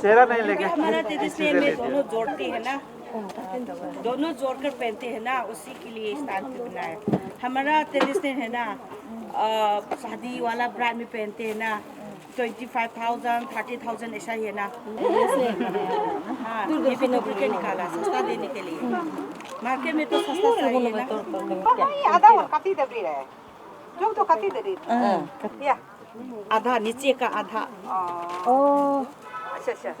चेहरा नहीं लेके हमारा ट्रेडिशनल में दोनों जोड़ते हैं ना, दोनों जोड़कर पहनते हैं ना, उसी के लिए स्टाइल पे बनाया। हमारा ट्रेडिशनल है ना, शादी वाला ब्राइड में पहनते हैं ना, 25,000 30,000 ऐसा ही है ना। हाँ, ये भी डुप्लीकेट निकाला सस्ता देने के लिए। मार्केट में तो सस्ता चाहिए ना। आधा कति दबरी रहे जो तो कति दबरी या आधा नीचे का आधा। अच्छा अच्छा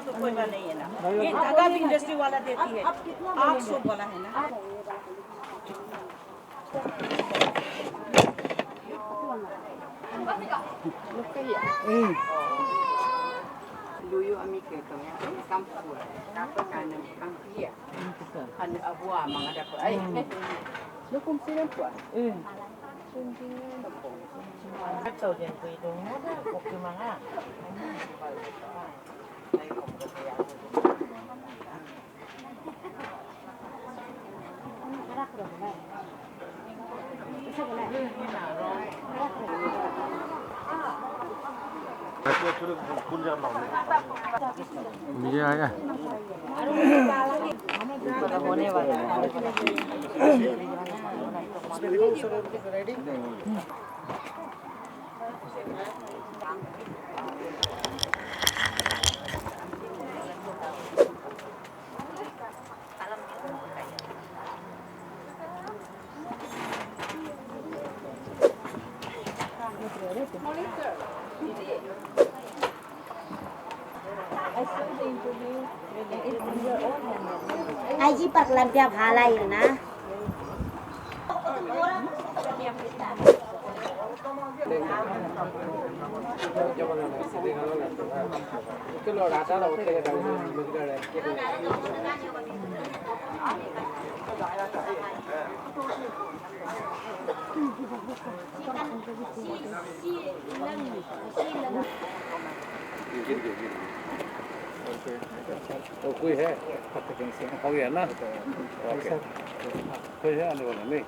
तो कोई बात नहीं है ना, ये धागा भी इंडस्ट्री वाला देती है, 800 वाला है ना। luyu ami ke kaya kampur apa kana kampia kan abua mangada ko ai lukum sila po tàu điện quỳ đúng đó một cái mà á ये आया होने वाला है ai chỉ bật làm cho hà lai rồi nè. तो कोई है हो गया ना ओके कोई है आने वाला नहीं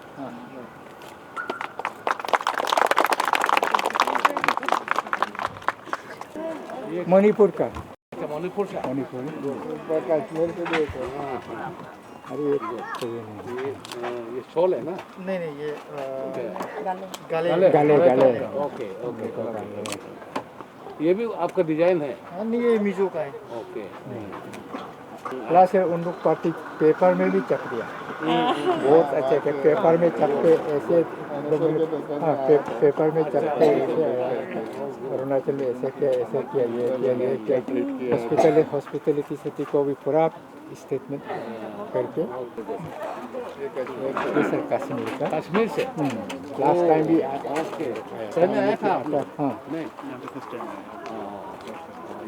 मणिपुर का मणिपुर से मणिपुर कश्मीर के लिए अरे ये शॉल है ना नहीं नहीं ये गले गले गले ओके ओके ये भी आपका डिजाइन है नहीं ये मिजो का है ओके प्लस उन लोग पार्टी पेपर में भी चक दिया बहुत अच्छे के पेपर में चकते ऐसे हाँ पेपर में चकते ऐसे अरुणाचल में ऐसे किया ये किया हॉस्पिटलिटी सिटी को भी पूरा स्टेटमेंट करके सर कश्मीर से लास्ट टाइम भी सर में आया था हाँ नहीं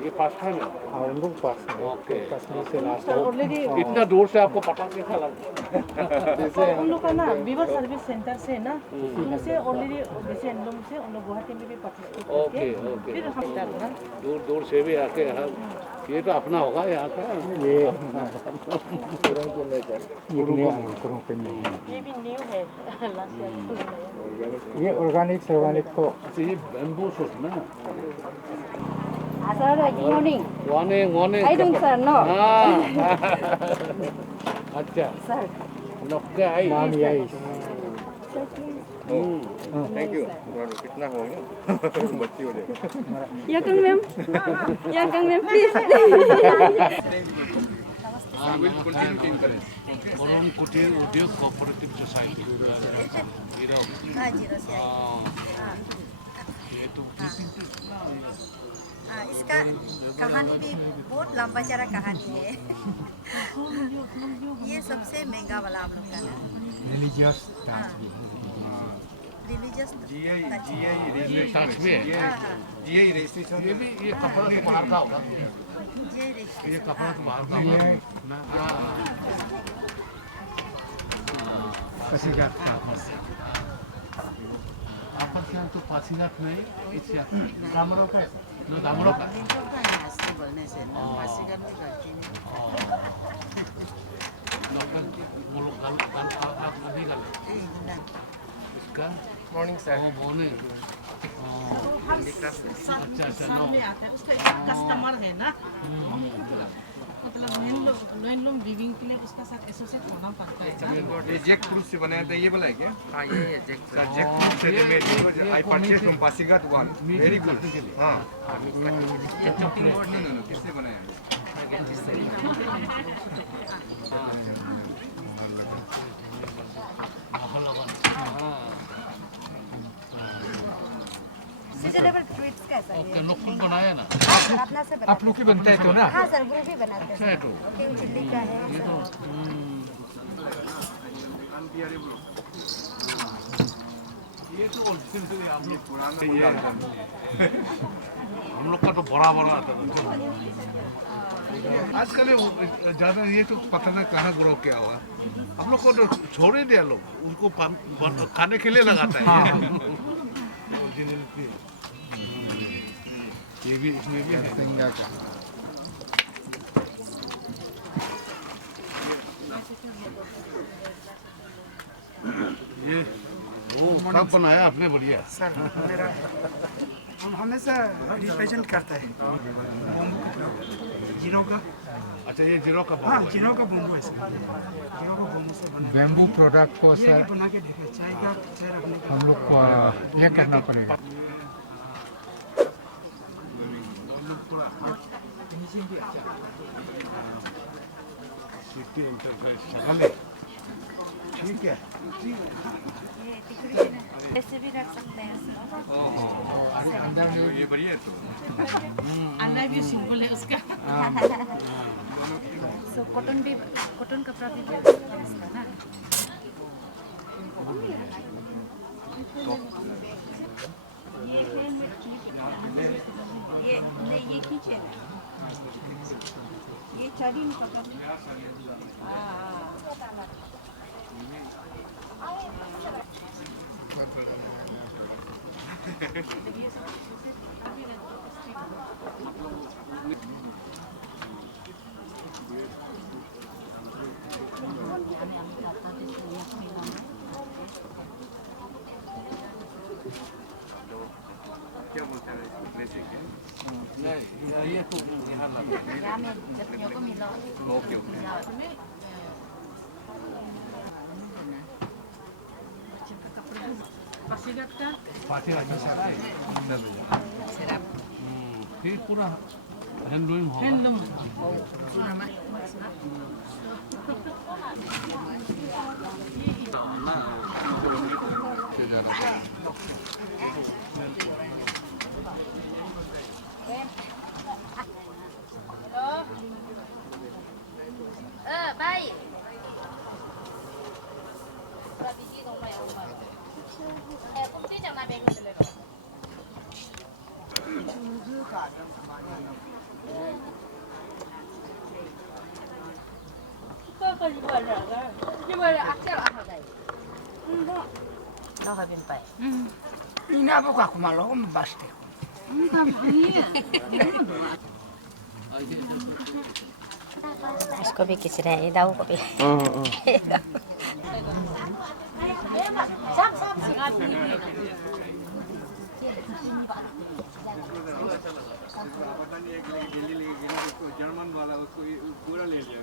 ये फर्स्ट टाइम है हाँ उन लोग पास ओके कश्मीर से लास्ट टाइम इतना दूर से आपको पता कैसा लगा उन लोग का ना विवर सर्विस सेंटर से ना उनसे ऑलरेडी जैसे इन लोग से उन लोग गुवाहाटी में भी पार्टिसिपेट ओके ओके दूर दूर से भी आके यहाँ ये तो अपना होगा यहाँ का ये ये भी न्यू है ये ऑर्गेनिक को ये बैम्बू सूट ना Sir, good morning. Morning. I don't sir, no. अच्छा Sir. नक्का आई Mommy eyes. थैंक यू कितना हो गया बच्ची हो जाएगी Yeah, Kang ma'am. Yeah, Kang ma'am, please. Varun कुटीर उद्योग कोऑपरेटिव सोसाइटी हाँ जी रसिया ये तो इसका कहानी भी बहुत लंबा चौड़ा कहानी है ये सबसे महंगा वाला आप लोग का ना Religious touch. रिलीजियस टच भी है ये भी ये कपड़ा तो बाहर का होगा ये कपड़ा तो बाहर का होगा ना Pasigat. आपस में तो पासीघाट नहीं इससे दामरों का ना दामरों का इसका मॉर्निंग सर मॉर्निंग अच्छा नो उसका कस्टमर है ना मतलब नैन लोग लिविंग के लिए उसका साथ एसोसिएट होना पड़ता है ये जैक फ्रूट से बनाया था ये बोला है क्या? हाँ ये जैक फ्रूट से made I purchase from Pasighat one very good हाँ ये चॉपिंग बोर्ड नहीं किसने बनाया सीजनेबल फ्रूट्स कैसा है ओके लोग खुद बनाया ना सर अपना से आप लोग ही बनता है तो ना हाँ सर ग्रुप ही बनाते हैं है तो क्यों चिल्ली का है ये तो ओरिजिनल हम लोग पुराना हम लोग का तो बड़ा आता था आजकल ज़्यादा ये तो पता नहीं कहाँ ग्रो किया हुआ हम लोग को तो छोड़ ही दिया लोग उनको खाने के लिए लगाता है ओरिजिनलिटी ये भी इसमें भी है गंगा का ये वो कब बनाया आपने बढ़िया सर मेरा हम हमेशा रिप्रेजेंट करता है जीरो का अच्छा ये जीरो का हाँ जीरो का बम्बू है सर जीरो का बम्बू से बना बैम्बू प्रोडक्ट को ये सर भी बना के देखे चाय का चाय रखने का हम लोग को ये करना पड़ेगा सिटी इंटरप्राइज ठीक है ऐसे भी रख सकते हैं अंदर में ये बढ़िया है तो अंदर भी सिंपल है उसका सो कॉटन कपड़ा भी इसका ना ये नहीं ये खींचे ये चढ़ी नहीं पकड़ क्या बोलते हैं इसको ब्लेसिंग नहीं ये तो यहाँ लगा ओके ओके पासीघाट का पार्टी वाली सारा ये पूरा हैंडलूम होगा handloom by Nó hơi bên phải. ina po ka kumalo ko mabaste इसको भी किसी ने दाऊ को भी पता नहीं है कि दिल्ली लेके गया उसको जर्मन वाला उसको पूरा ले लिया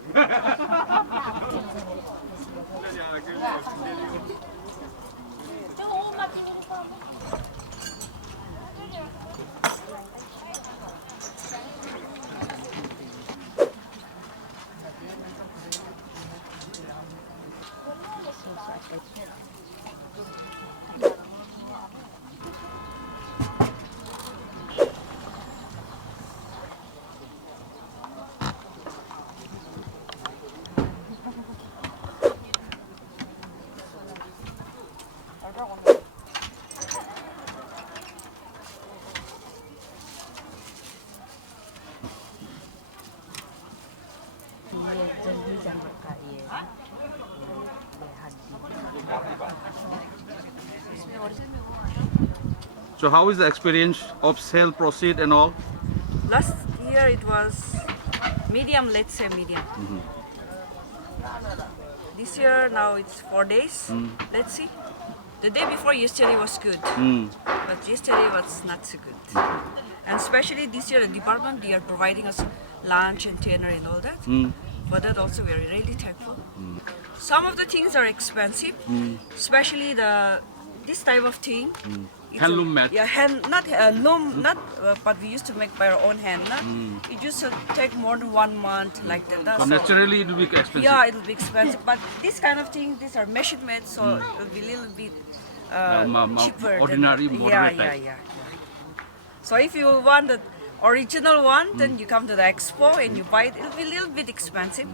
So how is the experience of sale proceed and all? Last year it was medium, let's say medium. This year now it's 4 days. Let's see. The day before yesterday was good, but yesterday was not so good. And especially this year the department, they are providing us lunch and dinner and all that. For that also we are really thankful. Some of the things are expensive, especially this type of thing. It's Handloom mat. Yeah, not loom, but we used to make by our own hand. It used to take more than 1 month like that. So naturally it will be expensive. Yeah, it will be expensive. But this kind of thing, these are machine made, so it will be a little bit cheaper. Ordinary, moderate type. Yeah. So if you want the original one, then you come to the expo and you buy it. It will be a little bit expensive,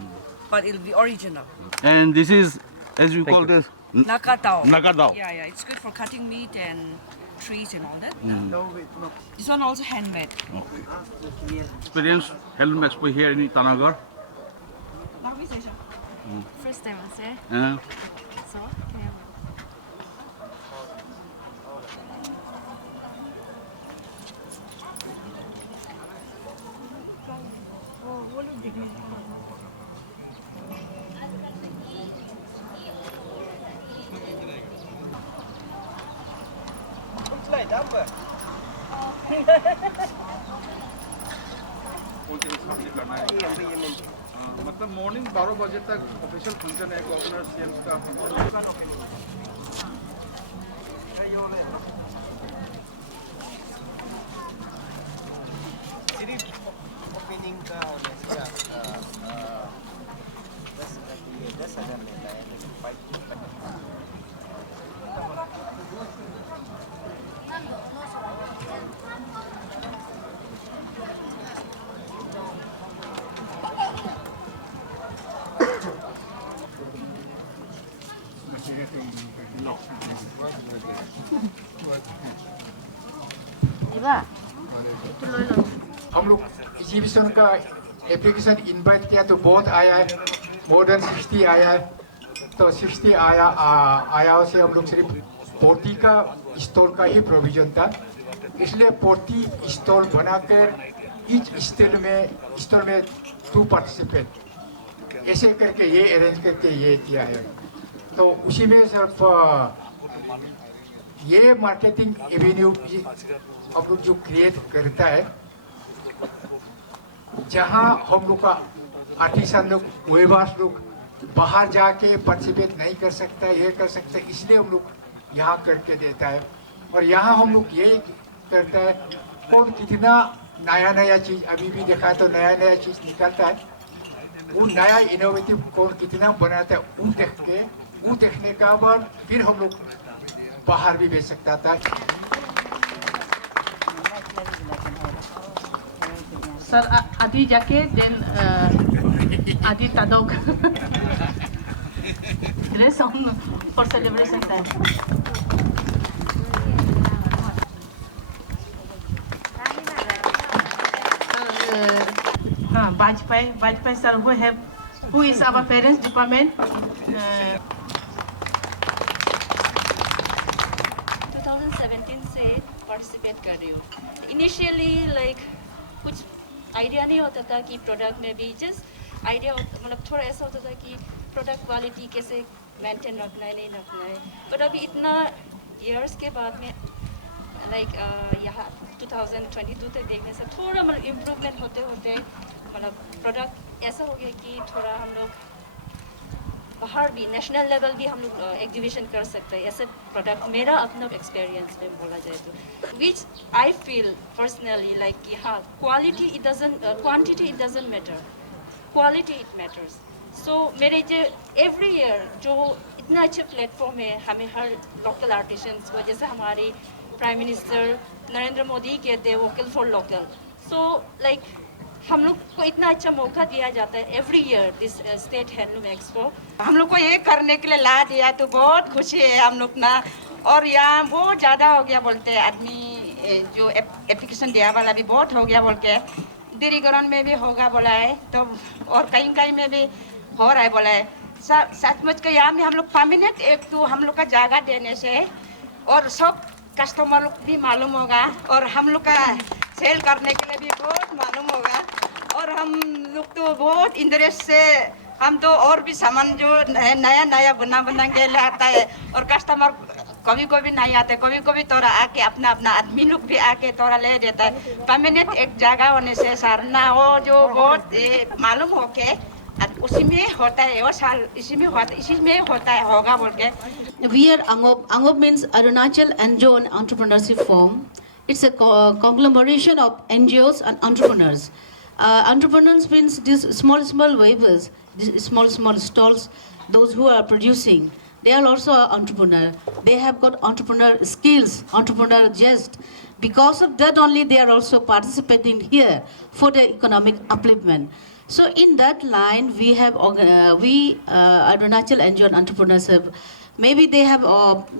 but it will be original. And this is, as you call this, Nakatao. Nakatao. Yeah, it's good for cutting meat and trees and all that. This one also handmade. experience Handloom Expo here in Tanagar. First time I say. So, yeah. मतलब morning 12 बजे तक official function है governor CM का function opening का दस हजार लेता है लेकिन 5 हम लोग एग्जीबिशन का एप्लीकेशन इनवाइट किया तो बहुत आया है, मोर देन 60 आया है। तो 60 आया से हम लोग सिर्फ 40 का स्टॉल का ही प्रोविजन था, इसलिए 40 स्टॉल बनाकर ईच स्टॉल में 2 पार्टिसिपेंट ऐसे करके ये अरेंज करके ये किया है। तो उसी में सिर्फ ये मार्केटिंग एवेन्यू हम लोग जो क्रिएट करता है, जहाँ हम लोग का आर्टिसन लोग वेवास लोग बाहर जाके पार्टिसिपेट नहीं कर सकता, ये कर सकता, इसलिए हम लोग यहाँ करके देता है। और यहाँ हम लोग ये करता है कौन कितना नया चीज़ अभी भी देखा तो नया चीज़ निकालता है, वो नया इनोवेटिव कौन कितना बनाता है, वो देखने का बाद फिर हम लोग बाहर भी भेज सकता था। Sir, Adi jacket, then Adi tadok. Dress on for celebration time. Bajpai sir, who is our parents department? 2017 से participate कर रही हूँ। Initially like कुछ आइडिया नहीं होता था कि प्रोडक्ट में भी जस्ट आइडिया मतलब थोड़ा ऐसा होता था कि प्रोडक्ट क्वालिटी कैसे मेंटेन रखना है नहीं रखना है, बट अभी इतना इयर्स के बाद में लाइक यहाँ 2022 तक देखने से थोड़ा मतलब इम्प्रूवमेंट होते होते मतलब प्रोडक्ट ऐसा हो गया कि थोड़ा हम लोग बाहर भी नेशनल लेवल भी हम लोग एग्जीबिशन कर सकते हैं ऐसे प्रोडक्ट मेरा अपना एक्सपीरियंस में बोला जाए तो विच आई फील पर्सनली लाइक कि हाँ quality it doesn't quantity it doesn't matter quality it matters so मेरे जो एवरी ईयर जो इतना अच्छा प्लेटफॉर्म है हमें हर लोकल आर्टिशंस को जैसे हमारे प्राइम मिनिस्टर नरेंद्र मोदी कहते हैं vocal for local so like हम लोग को इतना अच्छा मौका दिया जाता है every year this state handloom expo हम लोग को ये करने के लिए ला दिया तो बहुत खुशी है हम लोग ना और यहाँ बहुत ज़्यादा हो गया बोलते हैं आदमी जो एप्लीकेशन दिया वाला भी बहुत हो गया बोल के दिरीगरण में भी होगा बोला है तो और कहीं कहीं में भी हो रहा है बोला है सचमुच के यहाँ में हम लोग परमानेंट एक तो हम लोग का जगह देने से और सब कस्टमर लोग भी मालूम होगा और हम लोग का सेल करने के लिए भी बहुत मालूम होगा और हम लोग तो बहुत इंटरेस्ट से हम तो और भी सामान जो नया नया बना के लाता है और कस्टमर कभी कभी नहीं आते कभी कभी तोरा आके अपना अपना आदमी लोग भी आके तोरा ले देता है परमानेंट एक जगह होने से सर ना हो जो बहुत मालूम हो के उसी में होता है वो साल इसी में होता है होगा बोल के We are Angop means Arunachal NGO and Entrepreneurship Forum. It's a conglomeration of NGOs and entrepreneurs. Entrepreneurs means these small weavers, these small stalls, those who are producing. They are also an entrepreneur. They have got entrepreneur skills, entrepreneur gist. Because of that only they are also participating here for the economic upliftment. So in that line we have Arunachal NGO and entrepreneurs have maybe they have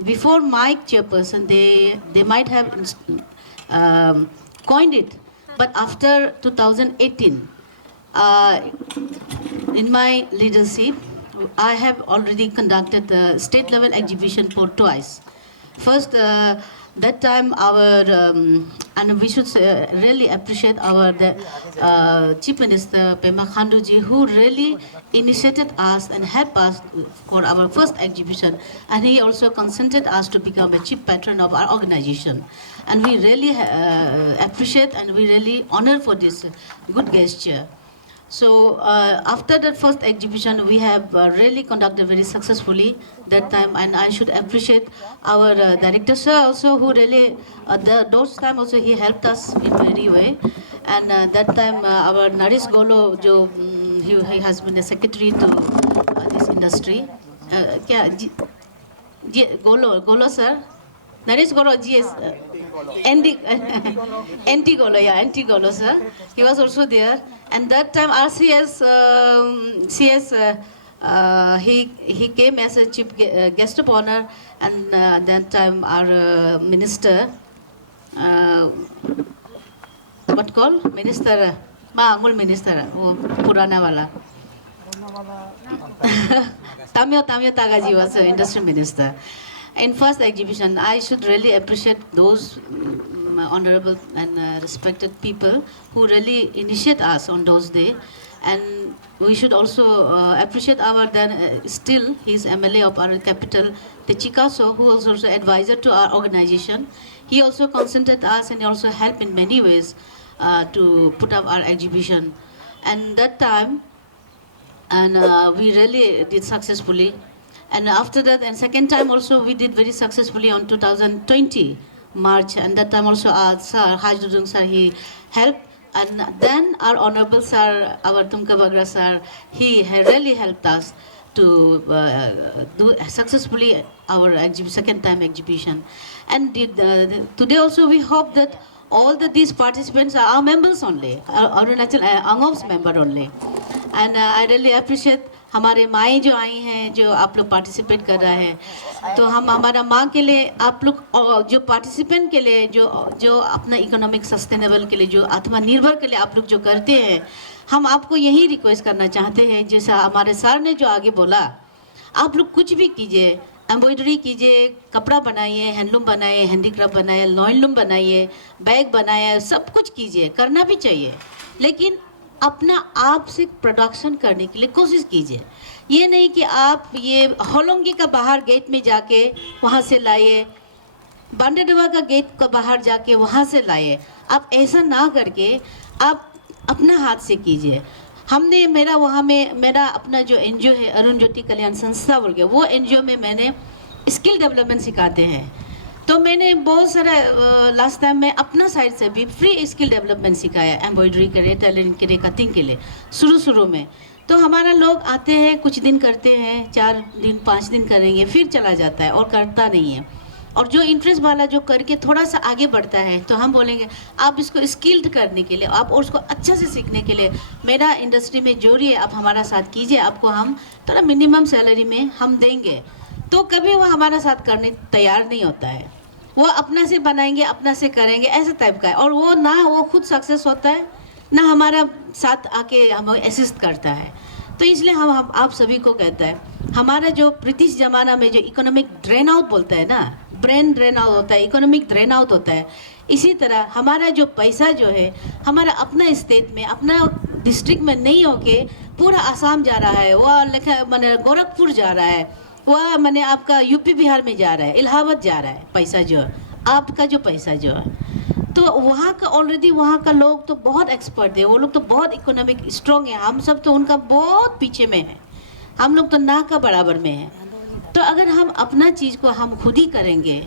before my chairperson they might have coined it, but after 2018 in my leadership I have already conducted the state level exhibition for twice. First that time our and we should really appreciate our Chief Minister Pema Khandu ji who really initiated us and helped us for our first exhibition, and he also consented us to become a chief patron of our organization, and we really appreciate and we really honor for this good gesture. So after that first exhibition, we have really conducted very successfully that time, and I should appreciate our director sir also who really those time also he helped us in very way, and that time our Naresh Golo, he has been a secretary to this industry. Golo sir, Naresh Golo GS. NT Golo sir, he was also there, and that time RCS CS he came as a chief guest of honor, and that time our minister what called minister Angul minister Purana wala Tamyo Tagaji was industry minister. In first exhibition, I should really appreciate those honorable and respected people who really initiate us on those days, and we should also appreciate our then still he's MLA of our capital, Techikaso, who was also advisor to our organization. He also consented us and he also helped in many ways to put up our exhibition, and that time, and we really did successfully. And after that, and second time also, we did very successfully on 2020 March, and that time also our sir, Hajudung sir, he helped, and then our honorable sir, our Tumka Bagra sir, he really helped us to do successfully our second time exhibition. And today also we hope that all these participants are our members only, Arunachal Angop's member only, and I really appreciate हमारे माएँ जो आई हैं जो आप लोग participate कर रहे हैं, तो हम हमारा माँ के लिए आप लोग जो पार्टिसिपेंट के लिए जो अपना इकोनॉमिक सस्टेनेबल के लिए जो आत्मनिर्भर के लिए आप लोग जो करते हैं, हम आपको यही रिक्वेस्ट करना चाहते हैं जैसा हमारे सर ने जो आगे बोला, आप लोग कुछ भी कीजिए, एम्ब्रॉयडरी कीजिए, कपड़ा बनाइए, हैंडलूम बनाइए, हैंडीक्राफ्ट बनाइए, लॉयनलूम बनाइए, बैग बनाइए, सब कुछ कीजिए, करना भी चाहिए, लेकिन अपना आप से प्रोडक्शन करने के लिए कोशिश कीजिए। ये नहीं कि आप ये होलोंगी का बाहर गेट में जाके वहाँ से लाइए, बांडेडवा का गेट का बाहर जाके वहाँ से लाए। आप ऐसा ना करके आप अपना हाथ से कीजिए। हमने मेरा अपना जो एनजीओ है अरुण ज्योति कल्याण संस्था बोल के, वो एनजीओ में मैंने स्किल डेवलपमेंट सिखाते हैं। तो मैंने बहुत सारा लास्ट टाइम मैं अपना साइड से भी फ्री स्किल डेवलपमेंट सिखाया, एम्ब्रॉयडरी के लिए, टेलरिंग के लिए, कटिंग के लिए शुरू में। तो हमारा लोग आते हैं, कुछ दिन करते हैं, 4 दिन 5 दिन करेंगे, फिर चला जाता है और करता नहीं है। और जो इंटरेस्ट वाला जो करके थोड़ा सा आगे बढ़ता है तो हम बोलेंगे आप इसको स्किल्ड करने के लिए, आप और उसको अच्छा से सीखने के लिए मेरा इंडस्ट्री में जोड़िए, आप हमारा साथ कीजिए, आपको हम थोड़ा मिनिमम सैलरी में हम देंगे। तो कभी वो हमारा साथ करने तैयार नहीं होता है, वो अपना से बनाएंगे, अपना से करेंगे, ऐसे टाइप का है। और वो ना वो खुद सक्सेस होता है ना हमारा साथ आके हमें असिस्ट करता है। तो इसलिए हम आप सभी को कहता है, हमारा जो ब्रिटिश ज़माना में जो इकोनॉमिक ड्रेन आउट बोलता है ना, ब्रेन ड्रेन आउट होता है, इकोनॉमिक ड्रेन आउट होता है, इसी तरह हमारा जो पैसा जो है हमारा अपना स्टेट में, अपना डिस्ट्रिक्ट में नहीं होके पूरा आसाम जा रहा है, वह मैंने गोरखपुर जा रहा है, वह मैंने आपका यूपी बिहार में जा रहा है, इलाहाबाद जा रहा है पैसा जो है, आपका जो पैसा जो है। तो वहाँ का ऑलरेडी वहाँ का लोग तो बहुत एक्सपर्ट है, वो लोग तो बहुत इकोनॉमिक स्ट्रॉन्ग है, हम सब तो उनका बहुत पीछे में है, हम लोग तो ना का बराबर में है। तो अगर हम अपना चीज़ को हम खुद ही करेंगे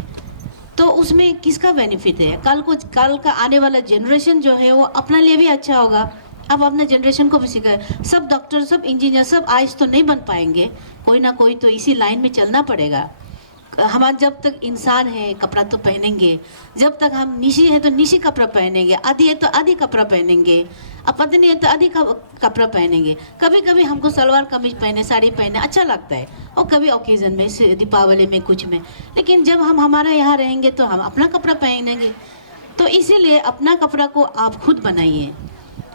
तो उसमें किसका बेनिफिट है? कल का आने वाला जनरेशन जो है वो अपने लिए भी अच्छा होगा, अब अपने जनरेशन को भी सिखाए। सब डॉक्टर, सब इंजीनियर, सब आइस तो नहीं बन पाएंगे, कोई ना कोई तो इसी लाइन में चलना पड़ेगा। हमारा जब तक इंसान है कपड़ा तो पहनेंगे, जब तक हम निशी है तो निशी कपड़ा पहनेंगे, आधी है तो आधी कपड़ा पहनेंगे, अब पत्नी है तो आधी कपड़ा पहनेंगे। कभी कभी हमको सलवार कमीज पहने, साड़ी पहने अच्छा लगता है, और कभी ओकेजन में, दीपावली में, कुछ में। लेकिन जब हम हमारा यहाँ रहेंगे तो हम अपना कपड़ा पहनेंगे। तो इसीलिए अपना कपड़ा को आप खुद बनाइए।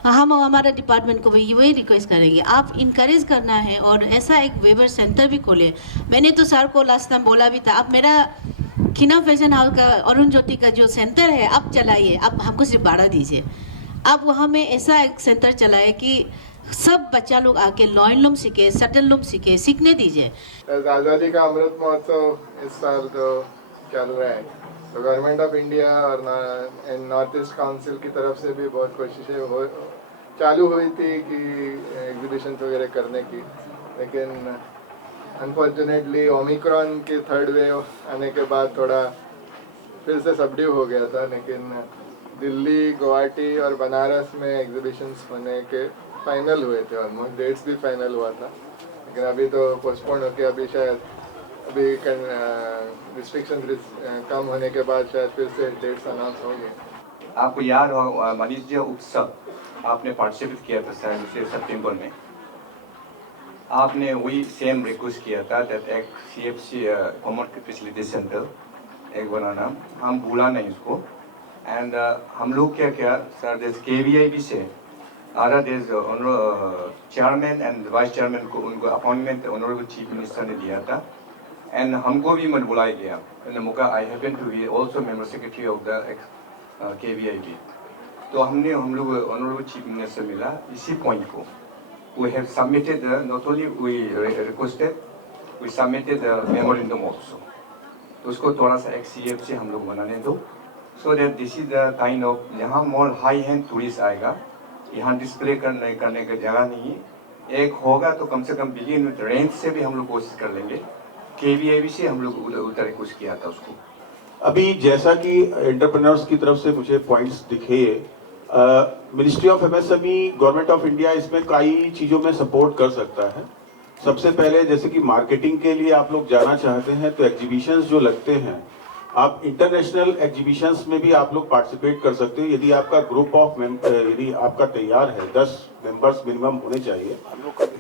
हम हमारे डिपार्टमेंट को भी वही रिक्वेस्ट करेंगे, आप इनकरेज करना है और ऐसा एक वेबर सेंटर भी खोले। मैंने तो सर को लास्ट टाइम बोला भी था, आप मेरा खिना फैशन हाउस का अरुण ज्योति का जो सेंटर है आप चलाइए, आप हमको सिर्फ भाड़ा दीजिए। आप वहाँ में ऐसा एक सेंटर चलाए कि सब बच्चा लोग आके लॉइन लूम सीखे, सटल लूम सीखे, सीखने दीजिए। आज़ादी का अमृत महोत्सव इस साल तो चल रहा है, तो गवर्नमेंट ऑफ इंडिया और नॉर्थ ईस्ट काउंसिल की तरफ से भी बहुत कोशिशें चालू हुई थी कि एग्जीबिशन वगैरह करने की, लेकिन अनफॉर्चुनेटली ओमिक्रॉन के 3rd वेव आने के बाद थोड़ा फिर से सबड्यू हो गया था। लेकिन दिल्ली, गुवाहाटी और बनारस में एग्जीबिशंस होने के फाइनल हुए थे, ऑलमोस्ट डेट्स भी फाइनल हुआ था, लेकिन अभी तो पोस्टपोन होकर अभी शायद रिस्ट्रिक्शन कम होने के बाद शायद फिर से डेट्स अनाउंस होंगे। आपको याद हो वाणिज्य उत्सव आपने पार्टिसिपेट किया था शायद सितंबर में, आपने वही सेम रिक्वेस्ट किया था दैट एक CFC कॉमन फैसिलिटी सेंटर एक बनाना, हम भूला नहीं इसको। एंड हम लोग क्या किया सर, दिस KVIB से आधा देश चेयरमैन एंड वाइस चेयरमैन को उनको अपॉइंटमेंट ऑनरेबल चीफ मिनिस्टर ने दिया था, एंड हमको भी मत बुलाया गया। एंड मौका I happen to be also member secretary of the KVIB। तो हम लोग ऑनरेबल चीफ मिनिस्टर मिला इसी पॉइंट को। We have submitted not only we requested, we submitted the memorandum also. तो उसको थोड़ा सा एक CFC हम लोग बनाने दो, so that this is the kind of यहाँ more high end tourist आएगा, यहाँ डिस्प्ले करने का जगह नहीं है, एक होगा तो कम से कम बिलियन रेंज से भी हम लोग कोशिश कर लेंगे। KVIB से हम लोग उधर रिक्वेस्ट किया था उसको। अभी जैसा कि एंटरप्रेन्योर्स की तरफ से मुझे पॉइंट्स दिखे, ministry of MSME, government of India इसमें कई चीज़ों में सपोर्ट कर सकता है। सबसे पहले जैसे कि मार्केटिंग के लिए आप लोग जाना चाहते हैं तो एग्जीबिशंस जो लगते हैं, आप इंटरनेशनल एग्जीबिशंस में भी आप लोग पार्टिसिपेट कर सकते हो। यदि आपका ग्रुप ऑफ यदि आपका तैयार है, 10 मेंबर्स मिनिमम होने चाहिए,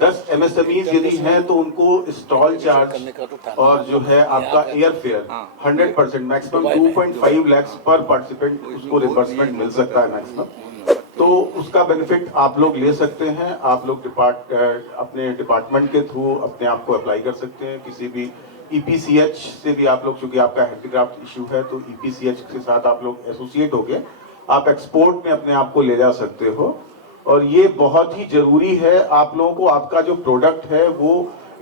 10 MSMEs यदि हैं तो उनको स्टॉल चार्ज और जो है आपका एयर फेयर 100% मैक्सिमम 2.5 लाख पर पार्टिसिपेंट उसको रिम्बर्समेंट मिल सकता है मैक्सिमम। तो उसका बेनिफिट आप लोग ले सकते हैं। आप लोग अपने डिपार्टमेंट के थ्रू अपने आप को अप्लाई कर सकते हैं। किसी भी EPCH से भी आप लोग, चूंकि आपका हैंडीक्राफ्ट इशू है तो EPCH के साथ आप लोग एसोसिएट होके आप एक्सपोर्ट में अपने आप को ले जा सकते हो। और ये बहुत ही जरूरी है आप लोगों को, आपका जो प्रोडक्ट है वो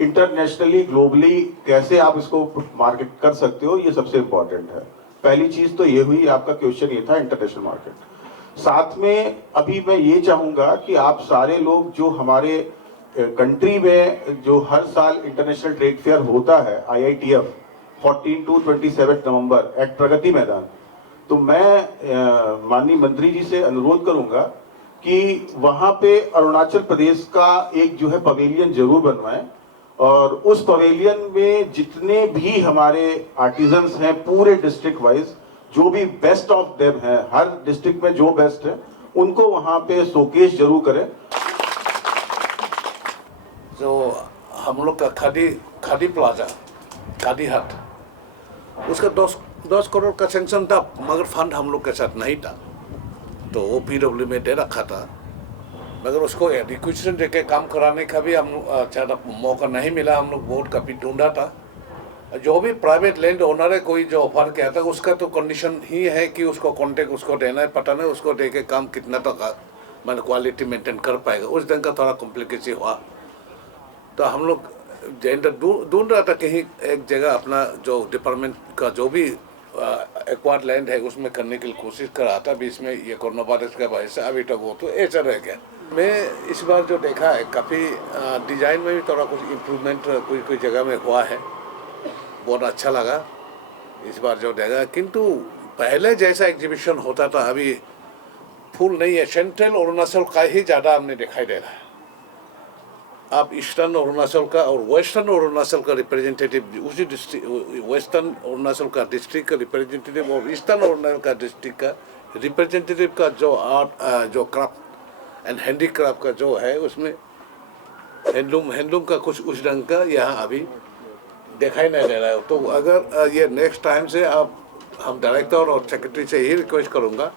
इंटरनेशनली, ग्लोबली कैसे आप इसको मार्केट कर सकते हो, ये सबसे इम्पोर्टेंट है। पहली चीज तो ये हुई, आपका क्वेश्चन ये था इंटरनेशनल मार्केट। साथ में अभी मैं ये चाहूंगा कि आप सारे लोग जो हमारे कंट्री में जो हर साल इंटरनेशनल ट्रेड फेयर होता है IITF 14 to 27 November eight Pragati Maidan, तो मैं माननीय मंत्री जी से अनुरोध करूंगा कि वहां पे अरुणाचल प्रदेश का एक जो है पवेलियन जरूर बनवाएं, और उस पवेलियन में जितने भी हमारे आर्टिजन्स हैं पूरे डिस्ट्रिक्ट वाइज, जो भी बेस्ट ऑफ देम है, हर डिस्ट्रिक्ट में जो बेस्ट है उनको वहां पे शोकेस जरूर करें। जो हम लोग का खादी प्लाजा, खादी हट, उसका 10 करोड़ का सेंक्शन था, मगर फंड हम लोग के साथ नहीं था, तो वो PW में दे रखा था, मगर उसको रिक्वेशन देके काम कराने का भी हम ज़्यादा मौका नहीं मिला। हम लोग बहुत काफ़ी ढूंढा था। जो भी प्राइवेट लैंड ओनर है, कोई जो ऑफर किया था, उसका तो कंडीशन ही है कि उसको कॉन्टेक्ट उसको देना है, पता नहीं उसको दे के काम कितना तक मैंने क्वालिटी मेंटेन कर पाएगा। उस दिन का थोड़ा कॉम्प्लिकेशन हुआ, तो हम लोग ढूंढ रहा था कहीं एक जगह अपना जो डिपार्टमेंट का जो भी एक्वायर्ड लैंड है उसमें करने की कोशिश कर रहा था। बीच में ये कोरोना वायरस का वजह से अभी तक वो तो ऐसा रह गया। मैं इस बार जो देखा है, काफ़ी डिज़ाइन में भी थोड़ा कुछ इम्प्रूवमेंट कोई जगह में हुआ है, बहुत अच्छा लगा इस बार जो देखा। किंतु पहले जैसा एग्जीबिशन होता था अभी फुल नहीं है। सेंट्रल अरुणाचल का ही ज़्यादा हमने दिखाई दे रहा है। आप ईस्टर्न अरुणाचल का और वेस्टर्न अरुणाचल का रिप्रेजेंटेटिव, उसी डिस्ट्रिक्ट वेस्टर्न अरुणाचल का डिस्ट्रिक्ट का रिप्रेजेंटेटिव और ईस्टर्न अरुणाचल का डिस्ट्रिक्ट का रिप्रेजेंटेटिव का जो आर्ट, जो क्राफ्ट एंड हैंडीक्राफ्ट का जो है, उसमें हैंडलूम का कुछ उस ढंग का यहाँ अभी दिखाई नहीं दे रहा है। तो अगर ये नेक्स्ट टाइम से आप, हम डायरेक्टर और सेक्रेटरी से यही रिक्वेस्ट करूँगा,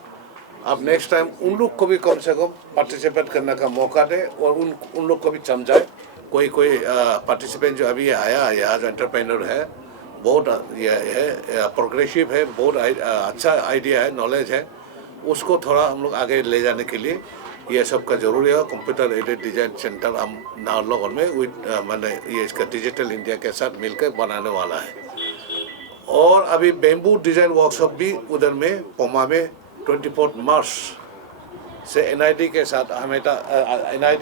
आप नेक्स्ट टाइम उन लोग को भी कम से कम पार्टिसिपेट करने का मौका दें और उन लोग को भी समझाए। कोई पार्टिसिपेंट जो अभी आया, यहाँ जो एंटरप्रेन्योर है, बहुत ये है प्रोग्रेसिव है, बहुत अच्छा आइडिया है, नॉलेज है, उसको थोड़ा हम लोग आगे ले जाने के लिए ये सब का जरूरी है। कंप्यूटर एडेड डिजाइन सेंटर हम नाहरलगुन में मैंने ये इसका डिजिटल इंडिया के साथ मिलकर बनाने वाला है। और अभी बेम्बू डिजाइन वर्कशॉप भी उधर में पोमा में 24 मार्च से NID के साथ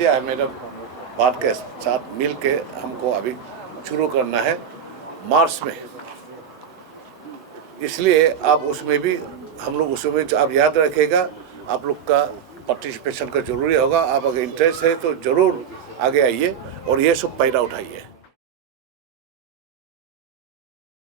अहमदाबाद के साथ मिल के हमको अभी शुरू करना है मार्च में। इसलिए आप उसमें भी, हम लोग उसमें आप याद रखेगा, आप लोग का पार्टिसिपेशन का जरूरी होगा। आप अगर इंटरेस्ट है तो ज़रूर आगे आइए और ये सब फायदा उठाइए।